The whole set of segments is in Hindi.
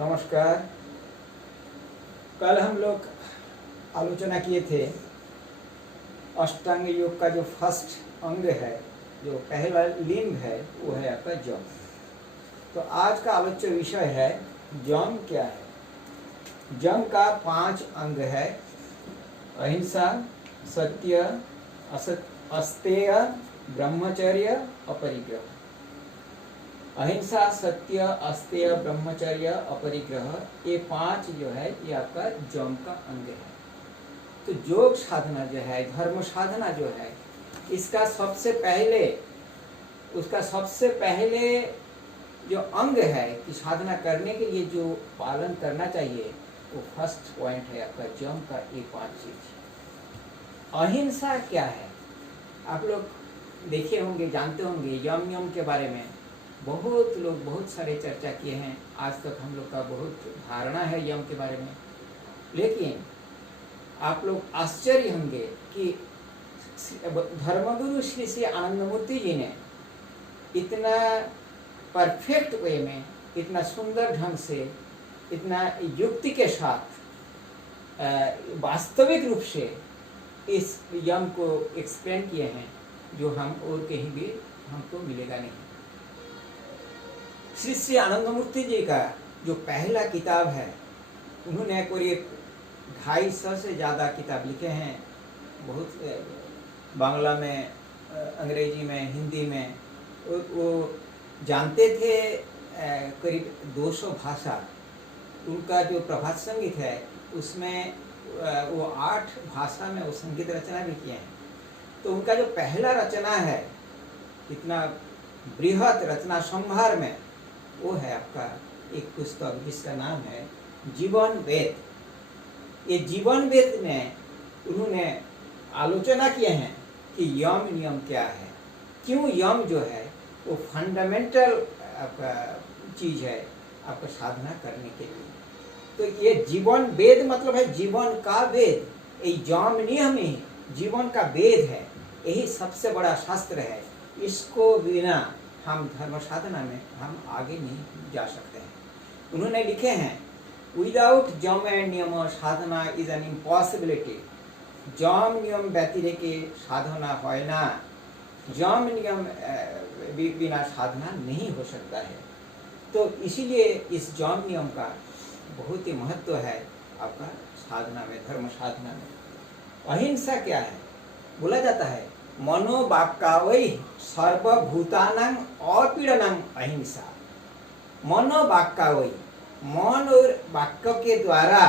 नमस्कार। कल हम लोग आलोचना किए थे अष्टांग योग का जो फर्स्ट अंग है, जो पहला लिंग है, वो है आपका जम। तो आज का आलोच्य विषय है जम क्या है। जम का 5 अंग है: अहिंसा, सत्य, अस्तेय, ब्रह्मचर्य, अपरिग्रह। अहिंसा, सत्य, अस्तेय, ब्रह्मचर्य, अपरिग्रह, ये 5 जो है ये आपका जम का अंग है। तो योग साधना जो है, धर्म साधना जो है, इसका सबसे पहले जो अंग है कि साधना करने के लिए जो पालन करना चाहिए, वो फर्स्ट पॉइंट है आपका जम का ये 5 चीज। अहिंसा क्या है? आप लोग देखे होंगे, जानते होंगे यम के बारे में बहुत लोग बहुत सारे चर्चा किए हैं। आज तक हम लोग का बहुत धारणा है यम के बारे में, लेकिन आप लोग आश्चर्य होंगे कि धर्मगुरु श्री श्री आनंदमूर्ति जी ने इतना परफेक्ट वे में, इतना सुंदर ढंग से, इतना युक्ति के साथ वास्तविक रूप से इस यम को एक्सप्लेन किए हैं, जो हम और कहीं भी हमको मिलेगा नहीं। श्री श्री आनंदमूर्ति जी का जो पहला किताब है, उन्होंने करीब 250 से ज़्यादा किताब लिखे हैं। बहुत बांग्ला में, अंग्रेजी में, हिंदी में। वो जानते थे करीब 200 भाषा। उनका जो प्रभात संगीत है, उसमें वो 8 भाषा में वो संगीत रचना भी किए हैं। तो उनका जो पहला रचना है, इतना बृहत रचना संभार में, वो है आपका एक पुस्तक जिसका नाम है जीवन वेद। ये जीवन वेद में उन्होंने आलोचना किए हैं कि यम नियम क्या है, क्यों यम जो है वो फंडामेंटल आपका चीज है आपका साधना करने के लिए। तो ये जीवन वेद मतलब है जीवन का वेद। ये यम नियम ही जीवन का वेद है, यही सबसे बड़ा शास्त्र है। इसको बिना हम धर्म साधना में हम आगे नहीं जा सकते हैं। उन्होंने लिखे हैं, विदाउट जम एंड नियम साधना इज एन इम्पॉसिबिलिटी। जम नियम व्यतिरेके साधना है ना। जम नियम बिना साधना नहीं हो सकता है। तो इसीलिए इस जम नियम का बहुत ही महत्व है आपका साधना में, धर्म साधना में। अहिंसा क्या है? बोला जाता है मनोवाक्कावै सर्वभूतानां अपीडनम अहिंसा। मनोवाक्कावै, मन और वाक्य के द्वारा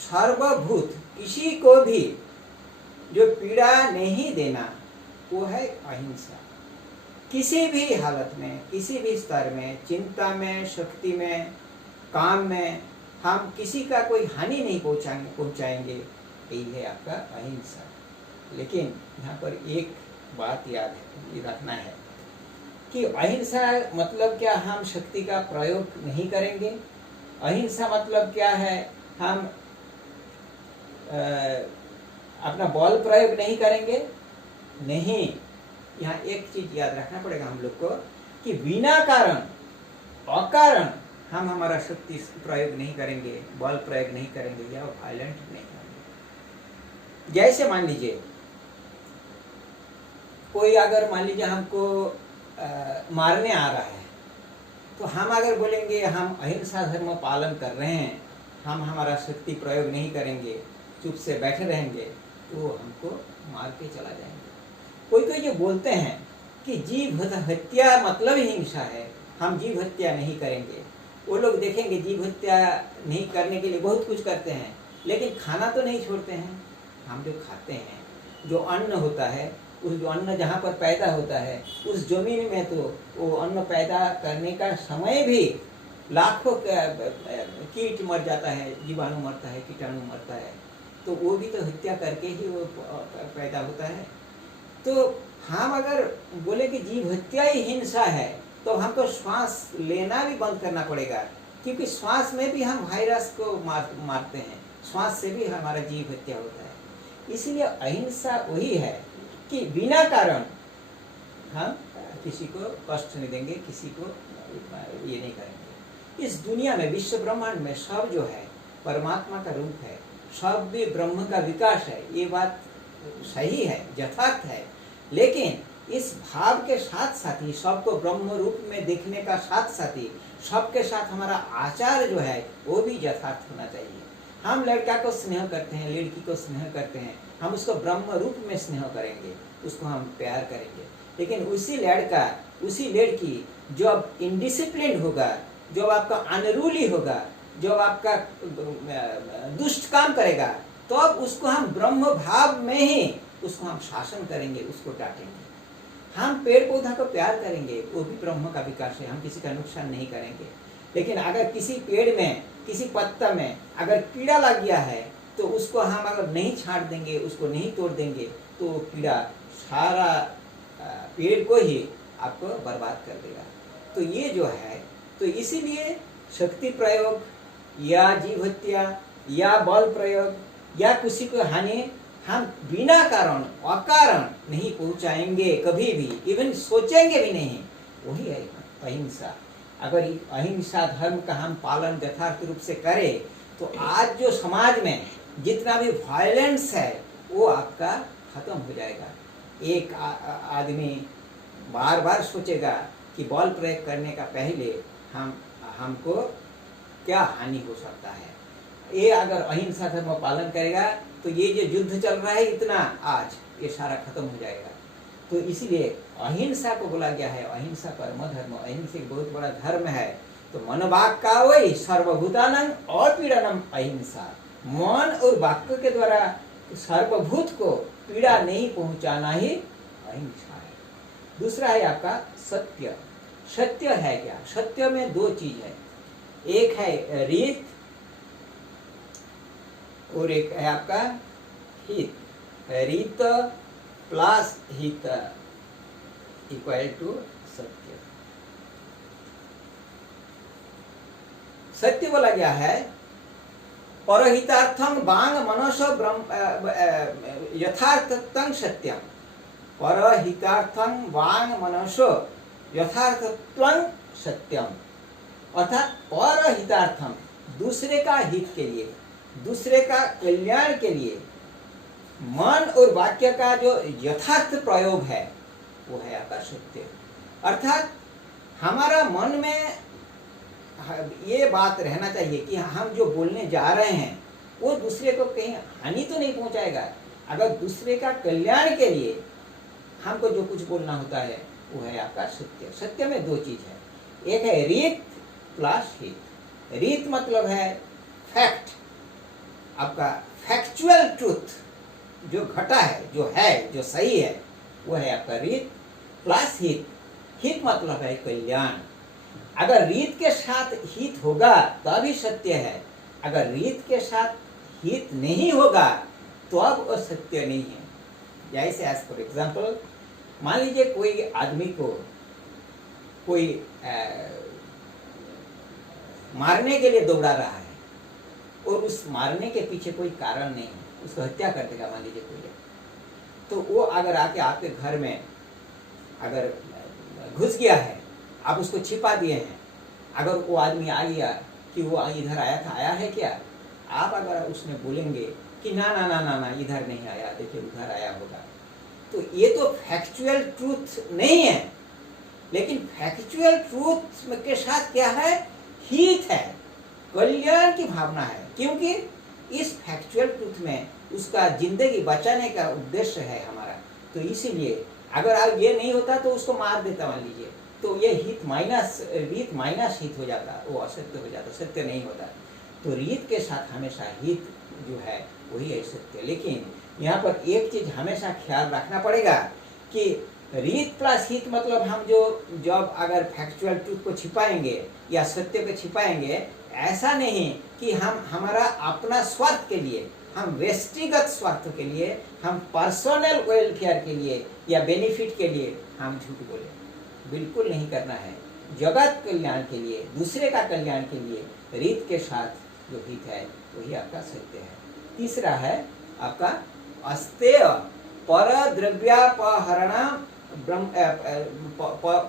सर्वभूत, किसी को भी जो पीड़ा नहीं देना, वो है अहिंसा। किसी भी हालत में, किसी भी स्तर में, चिंता में, शक्ति में, काम में, हम किसी का कोई हानि नहीं पहुंचाएंगे। यही है आपका अहिंसा। लेकिन यहाँ पर एक बात याद रखना है कि अहिंसा मतलब क्या? हम शक्ति का प्रयोग नहीं करेंगे। अहिंसा मतलब क्या है? हम अपना बल प्रयोग नहीं करेंगे। नहीं, यहाँ एक चीज याद रखना पड़ेगा हम लोग को कि बिना कारण, अकारण हम हमारा शक्ति प्रयोग नहीं करेंगे, बल प्रयोग नहीं करेंगे या वायलेंट नहीं करेंगे। जैसे मान लीजिए कोई अगर मान लीजिए हमको मारने आ रहा है, तो हम अगर बोलेंगे हम अहिंसा धर्म पालन कर रहे हैं, हम हमारा शक्ति प्रयोग नहीं करेंगे, चुप से बैठे रहेंगे, तो वो हमको मार के चला जाएंगे। कोई ये बोलते हैं कि जीव हत्या मतलब ही हिंसा है, हम जीव हत्या नहीं करेंगे। वो लोग देखेंगे जीव हत्या नहीं करने के लिए बहुत कुछ करते हैं, लेकिन खाना तो नहीं छोड़ते हैं। हम जो खाते हैं, जो अन्न होता है, उस जो अन्न जहाँ पर पैदा होता है, उस जमीन में तो वो अन्न पैदा करने का समय भी लाखों कीट मर जाता है, जीवाणु मरता है, कीटाणु मरता है, तो वो भी तो हत्या करके ही वो पैदा होता है। तो हम अगर बोले कि जीव हत्या ही हिंसा है, तो हमको श्वास लेना भी बंद करना पड़ेगा, क्योंकि श्वास में भी हम वायरस को मारते हैं, श्वास से भी हमारा जीव हत्या होता है। इसलिए अहिंसा वही है कि बिना कारण हम किसी को कष्ट नहीं देंगे, किसी को ये नहीं करेंगे। इस दुनिया में, विश्व ब्रह्मांड में सब जो है परमात्मा का रूप है, सब भी ब्रह्म का विकास है। ये बात सही है, यथार्थ है। लेकिन इस भाव के साथ साथ ही सबको ब्रह्म रूप में देखने का साथ साथ ही सबके साथ हमारा आचार जो है वो भी यथार्थ होना चाहिए। हम लड़का को स्नेह करते हैं, लड़की को स्नेह करते हैं, हम उसको ब्रह्म रूप में स्नेह करेंगे, उसको हम प्यार करेंगे। लेकिन उसी लड़का, उसी लड़की जब इनडिसिप्लिन होगा, जब आपका अनरूली होगा, जब आपका दुष्ट काम करेगा, तो अब उसको हम ब्रह्म भाव में ही उसको हम शासन करेंगे, उसको डांटेंगे। हम पेड़ पौधा को प्यार करेंगे, वो भी ब्रह्म का विकास है, हम किसी का नुकसान नहीं करेंगे। लेकिन अगर किसी पेड़ में, किसी पत्ता में अगर कीड़ा लग गया है, तो उसको हम अगर नहीं छांट देंगे, उसको नहीं तोड़ देंगे, तो वो कीड़ा सारा पेड़ को ही आपको बर्बाद कर देगा। तो ये जो है, तो इसीलिए शक्ति प्रयोग या जीव हत्या या बल प्रयोग या किसी को हानि हम बिना कारण, अकारण नहीं पहुंचाएंगे कभी भी, इवन सोचेंगे भी नहीं। वही है अहिंसा। अगर अहिंसा धर्म का हम पालन यथार्थ रूप से करें, तो आज जो समाज में जितना भी वायलेंस है वो आपका खत्म हो जाएगा। एक आदमी बार बार सोचेगा कि बल प्रयोग करने का पहले हमको क्या हानि हो सकता है। ये अगर अहिंसा धर्म पालन करेगा तो ये जो युद्ध चल रहा है इतना आज, ये सारा खत्म हो जाएगा। तो इसीलिए अहिंसा को बोला गया है, अहिंसा परम धर्म। अहिंसा एक बहुत बड़ा धर्म है। तो मन वाक् का वही सर्वभूतानां अपीडनम अहिंसा। मन और वाक्य के द्वारा सर्वभूत को पीड़ा नहीं पहुंचाना ही अहिंसा है। दूसरा है आपका सत्य। सत्य है क्या? सत्य में दो चीज है, एक है रीत और एक है आपका हित। रीत प्लस हित इक्वल टू सत्य। सत्य बोला गया है परहितार्थं वांग मनसो यथार्थं सत्यम। परहितार्थं वांग मनसो यथार्थत्वं सत्यम। अर्थात परहितार्थम, दूसरे का हित के लिए, दूसरे का कल्याण के लिए मन और वाक्य का जो यथार्थ प्रयोग है वो है आपका सत्य। अर्थात हमारा मन में ये बात रहना चाहिए कि हम जो बोलने जा रहे हैं वो दूसरे को कहीं हानि तो नहीं पहुंचाएगा। अगर दूसरे का कल्याण के लिए हमको जो कुछ बोलना होता है वो है आपका सत्य। सत्य में दो चीज है, एक है रीत प्लस हित। रीत मतलब है फैक्ट, आपका फैक्चुअल ट्रूथ, जो घटा है, जो है, जो सही है, वो है आपका रीत प्लस हित। हित मतलब है कल्याण। अगर रीत के साथ हित होगा तभी सत्य है, अगर रीत के साथ हित नहीं होगा तो अब वो सत्य नहीं है। जैसे एज फॉर एग्जाम्पल, मान लीजिए कोई आदमी को कोई मारने के लिए दौड़ा रहा है और उस मारने के पीछे कोई कारण नहीं है, उसको हत्या कर देगा मान लीजिए कोई, तो वो अगर आके आपके घर में अगर घुस गया है, आप उसको छिपा दिए हैं, अगर वो आदमी आ गया कि वो इधर आया था, आया है क्या, आप अगर उसने बोलेंगे कि ना ना ना ना ना इधर नहीं आया, देखिए उधर आया होगा, तो ये तो फैक्चुअल ट्रूथ नहीं है। लेकिन फैक्चुअल ट्रूथ के साथ क्या है, हित है, कल्याण की भावना है, क्योंकि इस फैक्चुअल ट्रूथ में उसका जिंदगी बचाने का उद्देश्य है हमारा। तो इसीलिए अगर आप ये नहीं होता तो उसको मार देता मान लीजिए, तो ये हित माइनस रीत माइनस हित हो जाता, वो असत्य हो जाता, सत्य नहीं होता। तो रीत के साथ हमेशा हित जो है वही है सत्य। लेकिन यहाँ पर एक चीज हमेशा ख्याल रखना पड़ेगा कि रीत प्लस हित मतलब हम जो जब अगर फैक्चुअल ट्रूथ को छिपाएंगे या सत्य को छिपाएंगे, ऐसा नहीं कि हम हमारा अपना स्वार्थ के लिए, हम व्यक्तिगत स्वार्थ के लिए, हम पर्सनल वेलफेयर के लिए या बेनिफिट के लिए हम झूठ बोले, बिल्कुल नहीं करना है। जगत कल्याण के लिए, दूसरे का कल्याण के लिए रीत के साथ जो हित है वही आपका सत्य है। तीसरा है आपका अस्तेय परद्रव्यापहरणम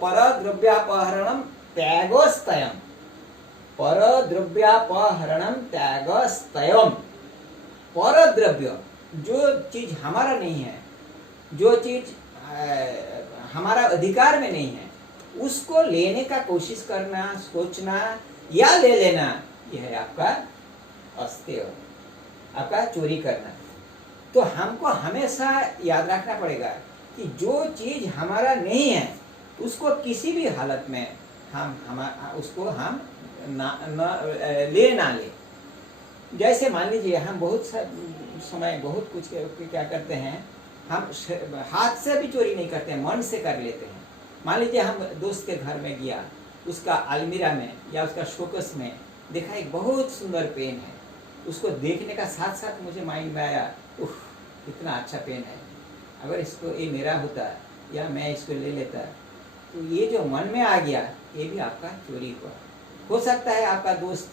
परद्रव्यापहरणम त्यागोस्तयम। परद्रव्यापहरणम त्यागस्तयम। परद्रव्य, जो चीज हमारा नहीं है, जो चीज हमारा अधिकार में नहीं है, उसको लेने का कोशिश करना, सोचना या ले लेना, यह है आपका अस्तेय, आपका चोरी करना। तो हमको हमेशा याद रखना पड़ेगा कि जो चीज हमारा नहीं है उसको किसी भी हालत में उसको हम ना ले। जैसे मान लीजिए हम बहुत समय बहुत कुछ क्या करते हैं, हम हाथ से भी चोरी नहीं करते हैं, मन से कर लेते हैं। मान लीजिए हम दोस्त के घर में गया, उसका अलमीरा में या उसका शोकेस में देखा एक बहुत सुंदर पेन है, उसको देखने का साथ साथ मुझे माइंड में आया, उफ कितना अच्छा पेन है, अगर इसको ये मेरा होता या मैं इसको ले लेता, तो ये जो मन में आ गया ये भी आपका चोरी हुआ। हो सकता है आपका दोस्त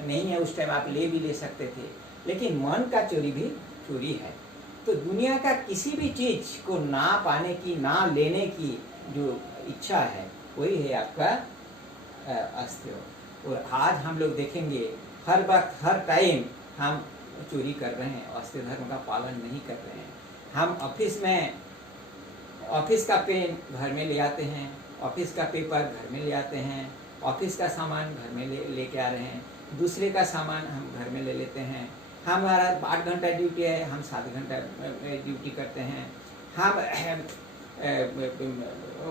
नहीं है उस टाइम, आप ले भी सकते थे, लेकिन मन का चोरी भी चोरी है। तो दुनिया का किसी भी चीज को ना पाने की, ना लेने की जो इच्छा है, वही है आपका अस्तेय। और आज हम लोग देखेंगे हर वक्त हर टाइम हम चोरी कर रहे हैं, अस्तेय धर्म का पालन नहीं कर रहे हैं। हम ऑफिस का पेन घर में ले आते हैं, ऑफिस का पेपर घर में ले आते हैं, ऑफिस का सामान घर में लेके आ रहे हैं, दूसरे का सामान हम घर में ले लेते हैं। हमारा 8 घंटा ड्यूटी है, हम 7 घंटा ड्यूटी करते हैं। हम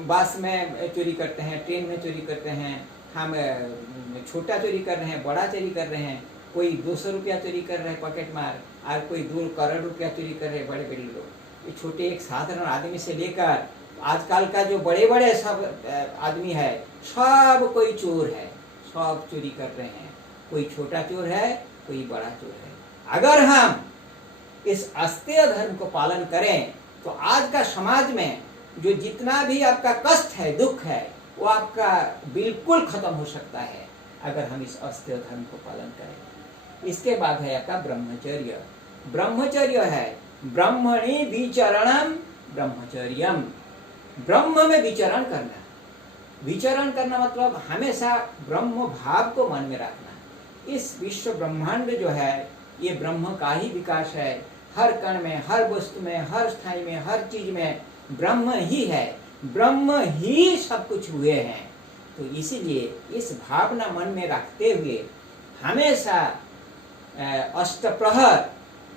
बस में चोरी करते हैं, ट्रेन में चोरी करते हैं, हम छोटा चोरी कर रहे हैं, बड़ा चोरी कर रहे हैं। कोई 200 रुपया चोरी कर रहे हैं पॉकेट मार, और कोई 2 करोड़ रुपया चोरी कर रहे हैं बड़े बड़े लोग। ये छोटे एक साधारण आदमी से लेकर आजकल का जो बड़े बड़े सब आदमी है, सब कोई चोर है, सब चोरी कर रहे हैं। कोई छोटा चोर है, कोई बड़ा चोर है। अगर हम इस अस्तेय धर्म को पालन करें तो आज का समाज में जो जितना भी आपका कष्ट है, दुख है, वो आपका बिल्कुल खत्म हो सकता है अगर हम इस अस्तेय धर्म को पालन करें। इसके बाद है आपका ब्रह्मचर्य। ब्रह्मचर्य है ब्रह्मणि विचरणम ब्रह्मचर्यम। ब्रह्म में विचरण करना। विचरण करना मतलब हमेशा ब्रह्म भाव को मन में रखना। इस विश्व ब्रह्मांड जो है ये ब्रह्म का ही विकास है। हर कण में, हर वस्तु में, हर स्थाई में, हर चीज में ब्रह्म ही है, ब्रह्म ही सब कुछ हुए हैं। तो इसीलिए इस भावना मन में रखते हुए हमेशा अष्टप्रहर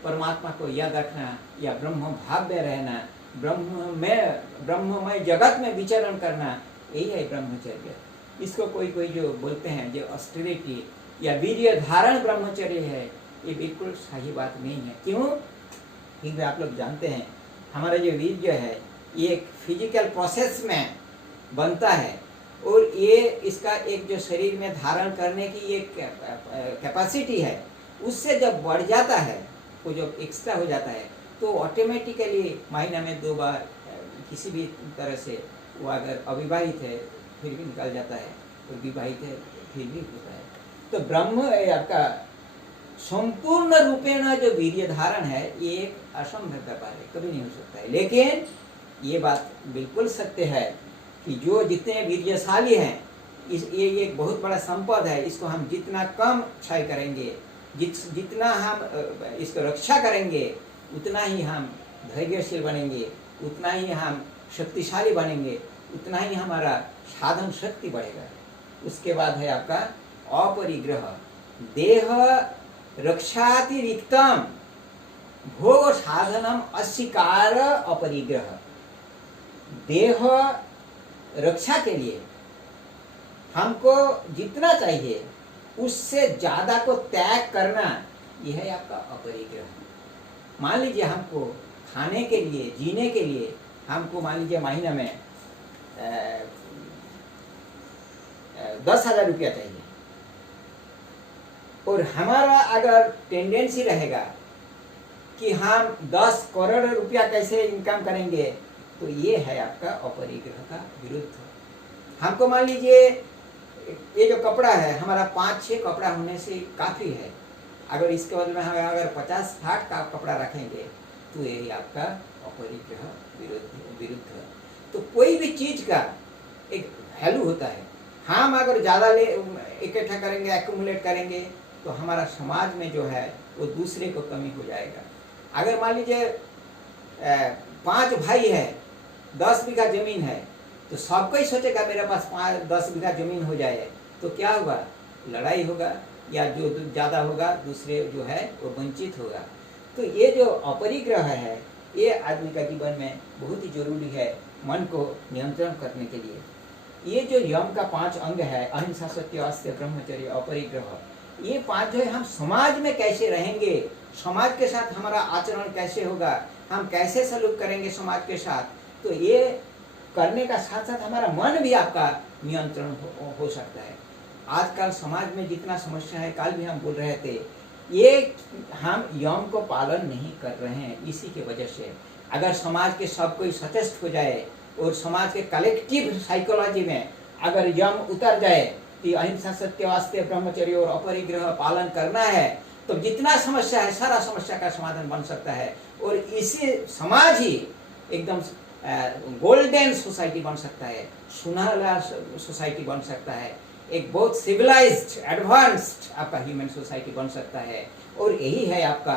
परमात्मा को याद रखना या ब्रह्म भाव में रहना, ब्रह्ममय जगत में विचरण करना, यही है ब्रह्मचर्य। इसको कोई कोई जो बोलते हैं जो ऑस्टेरिटी या वीर्य धारण ब्रह्मचर्य है, ये बिल्कुल सही बात नहीं है। क्यों? क्योंकि आप लोग जानते हैं हमारा जो वीर्य है ये एक फिजिकल प्रोसेस में बनता है, और ये इसका एक जो शरीर में धारण करने की एक कैपेसिटी है, उससे जब बढ़ जाता है, वो जब एक्स्ट्रा हो जाता है, तो ऑटोमेटिकली महीना में 2 बार किसी भी तरह से वो अगर अविवाहित है फिर भी निकल जाता है, और विवाहित है फिर भी होता है। तो ब्रह्म आपका संपूर्ण रूपेण जो वीर्य धारण है ये एक असंभव व्यापार है, कभी नहीं हो सकता है। लेकिन ये बात बिल्कुल सत्य है कि जो जितने वीर्यशाली हैं, ये एक बहुत बड़ा संपद है। इसको हम जितना कम क्षय करेंगे, जितना हम इसको रक्षा करेंगे, उतना ही हम धैर्यशील बनेंगे, उतना ही हम शक्तिशाली बनेंगे, उतना ही हमारा साधन शक्ति बढ़ेगा। उसके बाद है आपका अपरिग्रह। देह रक्षातिरिक्तम भोग साधनम अस्वीकार अपरिग्रह। देह रक्षा के लिए हमको जितना चाहिए उससे ज्यादा को त्याग करना, यह है आपका अपरिग्रह। मान लीजिए हमको खाने के लिए, जीने के लिए हमको मान लीजिए महीना में 10,000 रुपया चाहिए, और हमारा अगर टेंडेंसी रहेगा कि हम 10 करोड़ रुपया कैसे इनकम करेंगे, तो ये है आपका अपरिग्रह का विरुद्ध। हमको मान लीजिए ये जो कपड़ा है हमारा 5-6 कपड़ा होने से काफ़ी है, अगर इसके बदले में हम अगर 50-60 का कपड़ा रखेंगे तो ये आपका अपरिग्रह विरुद्ध। तो कोई भी चीज़ का एक वैल्यू होता है। हम अगर ज़्यादा ले इकट्ठा करेंगे, एक्यूमुलेट करेंगे, तो हमारा समाज में जो है वो दूसरे को कमी हो जाएगा। अगर मान लीजिए 5 भाई है, 10 बीघा जमीन है, तो सबको ही सोचेगा मेरे पास 10 बीघा जमीन हो जाए, तो क्या होगा, लड़ाई होगा, या जो ज़्यादा होगा दूसरे जो है वो वंचित होगा। तो ये जो अपरिग्रह है, ये आदमी का जीवन में बहुत ही जरूरी है मन को नियंत्रण करने के लिए। ये जो यम का 5 अंग है, अहिंसा, सत्य, अस्त्य, ब्रह्मचर्य, अपरिग्रह, ये 5 जो है, हम समाज में कैसे रहेंगे, समाज के साथ हमारा आचरण कैसे होगा, हम कैसे सलूक करेंगे समाज के साथ, तो ये करने का साथ साथ हमारा मन भी आपका नियंत्रण हो सकता है। आजकल समाज में जितना समस्या है, कल भी हम बोल रहे थे, ये हम यम को पालन नहीं कर रहे हैं। इसी के वजह से अगर समाज के सब कोई सचेत हो जाए और समाज के कलेक्टिव साइकोलॉजी में अगर यम उतर जाए कि अहिंसा, सत्य, अस्त्य, ब्रह्मचर्य और अपरिग्रह पालन करना है, तो जितना समस्या है सारा समस्या का समाधान बन सकता है। और इसी समाज ही एकदम गोल्डन सोसाइटी बन सकता है, सुनहरा सोसाइटी बन सकता है, एक बहुत सिविलाइज्ड एडवांस्ड आपका ह्यूमन सोसाइटी बन सकता है। और यही है आपका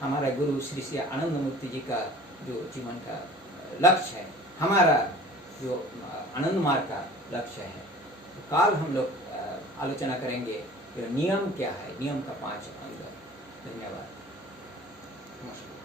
हमारा गुरु श्री श्री आनंद मूर्ति जी का जो जीवन का लक्ष्य है, हमारा जो आनंद मार्ग का लक्ष्य है। तो काल हम लोग आलोचना करेंगे नियम क्या है, नियम का 5 अंग। धन्यवाद, नमस्कार।